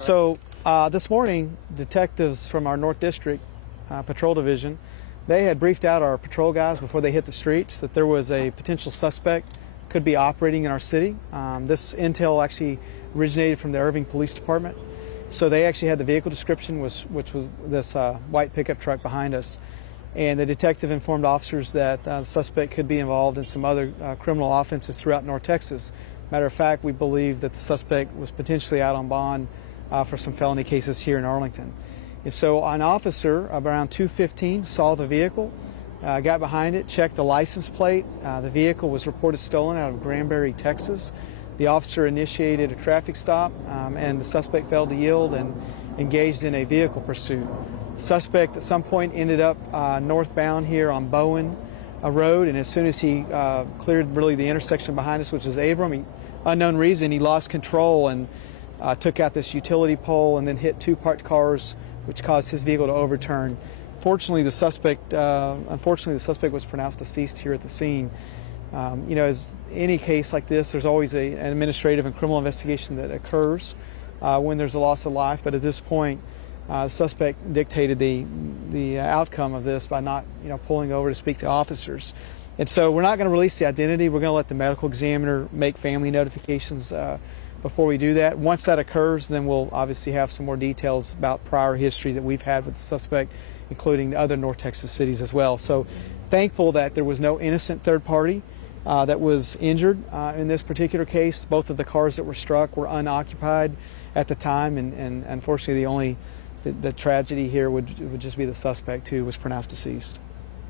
So this morning, detectives from our North District Patrol Division, they had briefed out our patrol guys before they hit the streets that there was a potential suspect could be operating in our city. This intel actually originated from the Arlington Police Lt. So they actually had the vehicle description, which was this white pickup truck behind us. And the detective informed officers that the suspect could be involved in some other criminal offenses throughout North Texas. Matter of fact, we believe that the suspect was potentially out on bond for some felony cases here in Arlington. And so an officer around 2:15 saw the vehicle, got behind it, checked the license plate. The vehicle was reported stolen out of Granbury, Texas. The officer initiated a traffic stop, and the suspect failed to yield and engaged in a vehicle pursuit. The suspect at some point ended up northbound here on Bowen Road, and as soon as he cleared really the intersection behind us, which is Abram, unknown reason, he lost control and took out this utility pole and then hit two parked cars, which caused his vehicle to overturn. Unfortunately, the suspect was pronounced deceased here at the scene. You know, as any case like this, there's always an administrative and criminal investigation that occurs when there's a loss of life. But at this point, the suspect dictated the outcome of this by not, pulling over to speak to officers. And so we're not going to release the identity. We're going to let the medical examiner make family notifications before we do that. Once that occurs, then we'll obviously have some more details about prior history that we've had with the suspect, including other North Texas cities as well. So thankful that there was no innocent third party that was injured in this particular case. Both of the cars that were struck were unoccupied at the time, and unfortunately the tragedy here would just be the suspect who was pronounced deceased.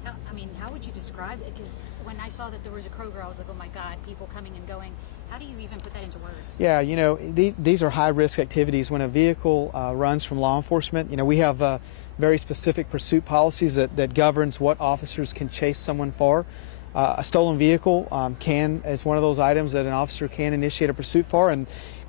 How would you describe it? Because when I saw that there was a Kroger, I was like, oh my God, people coming and going. How do you even put that into words? Yeah, these are high-risk activities. When a vehicle runs from law enforcement, we have very specific pursuit policies that governs what officers can chase someone for. A stolen vehicle is one of those items that an officer can initiate a pursuit for,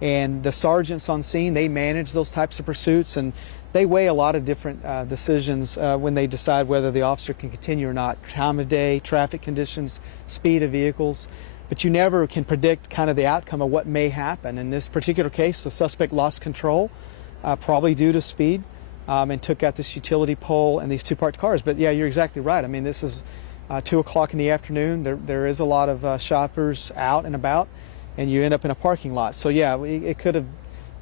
and the sergeants on scene, they manage those types of pursuits, and they weigh a lot of different decisions when they decide whether the officer can continue or not. Time of day, traffic conditions, speed of vehicles. But you never can predict kind of the outcome of what may happen. In this particular case, the suspect lost control, probably due to speed, and took out this utility pole and these two parked cars. But yeah, you're exactly right. This is 2 o'clock in the afternoon. There is a lot of shoppers out and about, and you end up in a parking lot. So yeah, it could have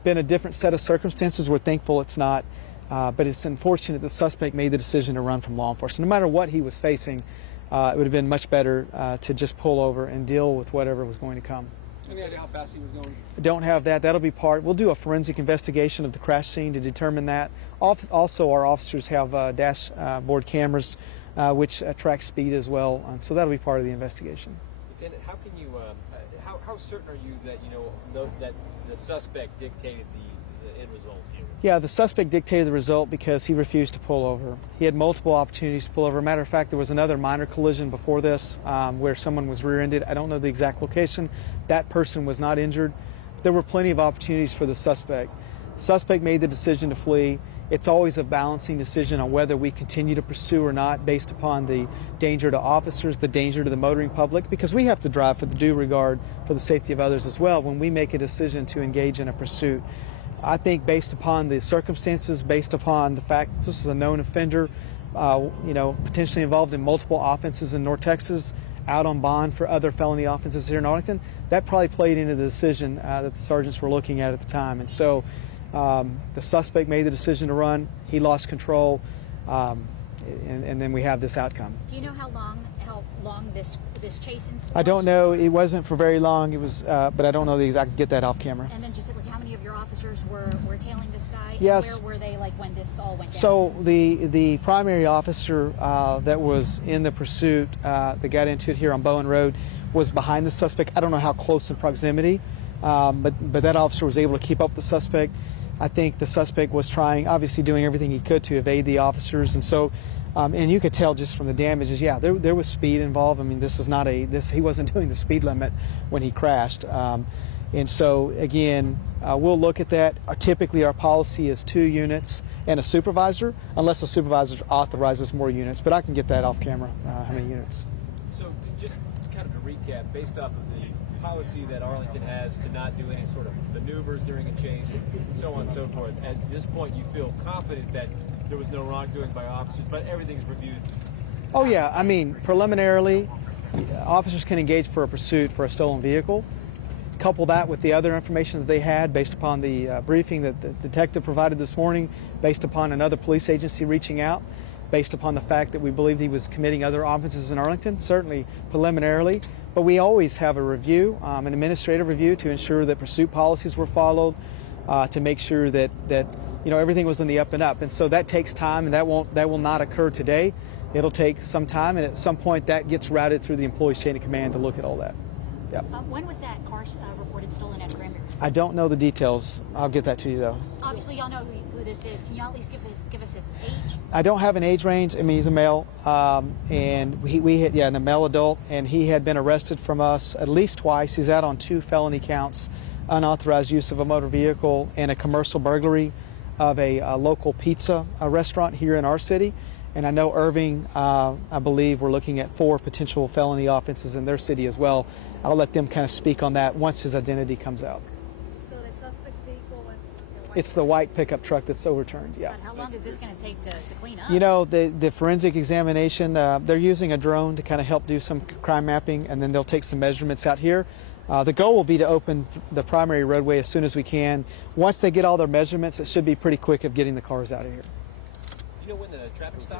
been a different set of circumstances. We're thankful it's not, but it's unfortunate the suspect made the decision to run from law enforcement. No matter what he was facing, it would have been much better to just pull over and deal with whatever was going to come. Any idea how fast he was going? Don't have that. That'll be we'll do a forensic investigation of the crash scene to determine that. Also, our officers have dashboard cameras which track speed as well, so that'll be part of the investigation. Lieutenant, how can you, how certain are you that that the suspect dictated the end result here? Yeah, the suspect dictated the result because he refused to pull over. He had multiple opportunities to pull over. Matter of fact, there was another minor collision before this where someone was rear-ended. I don't know the exact location. That person was not injured. There were plenty of opportunities for the suspect. The suspect made the decision to flee. It's always a balancing decision on whether we continue to pursue or not based upon the danger to officers, the danger to the motoring public, because we have to drive for the due regard for the safety of others as well when we make a decision to engage in a pursuit. I think based upon the circumstances, based upon the fact that this is a known offender, potentially involved in multiple offenses in North Texas, out on bond for other felony offenses here in Arlington, that probably played into the decision that the sergeants were looking at the time. And so the suspect made the decision to run. He lost control, and then we have this outcome. Do you know how long this chase was? I don't know. It wasn't for very long. It was, but I don't know the exact. Get that off camera. And then just how many of your officers were tailing this guy? Yes. And where were they when this all went down? So the primary officer that was in the pursuit that got into it here on Bowen Road was behind the suspect. I don't know how close in proximity, but that officer was able to keep up with the suspect. I think the suspect was obviously doing everything he could to evade the officers, and so, and you could tell just from the damages, yeah, there was speed involved. This is not he wasn't doing the speed limit when he crashed, and so again, we'll look at that. Typically, our policy is 2 units and a supervisor, unless the supervisor authorizes more units. But I can get that off camera. How many units? So just kind of to recap, based off of the policy that Arlington has to not do any sort of maneuvers during a chase, so on and so forth. At this point, you feel confident that there was no wrongdoing by officers, but everything's reviewed. Oh yeah, I mean, preliminarily, officers can engage for a pursuit for a stolen vehicle. Couple that with the other information that they had based upon the briefing that the detective provided this morning, based upon another police agency reaching out, based upon the fact that we believed he was committing other offenses in Arlington, certainly preliminarily. But we always have a review, an administrative review, to ensure that pursuit policies were followed, to make sure that everything was in the up and up. And so that takes time, and that will not occur today. It'll take some time, and at some point that gets routed through the employee's chain of command to look at all that. Yeah. When was that car reported stolen at Granbury? I don't know the details. I'll get that to you though. Obviously, y'all know who this is. Can you at least give us his age? I don't have an age range. I mean, he's a male, and a male adult, and he had been arrested from us at least twice. He's out on 2 felony counts: unauthorized use of a motor vehicle and a commercial burglary of a local pizza restaurant here in our city. And I know Irving, I believe we're looking at 4 potential felony offenses in their city as well. I'll let them kind of speak on that once his identity comes out. So the suspect vehicle was the white? It's the white pickup truck that's overturned, yeah. God, how long is this going to take to clean up? You know, the forensic examination, they're using a drone to kind of help do some crime mapping, and then they'll take some measurements out here. The goal will be to open the primary roadway as soon as we can. Once they get all their measurements, it should be pretty quick of getting the cars out of here. You know when the traffic stop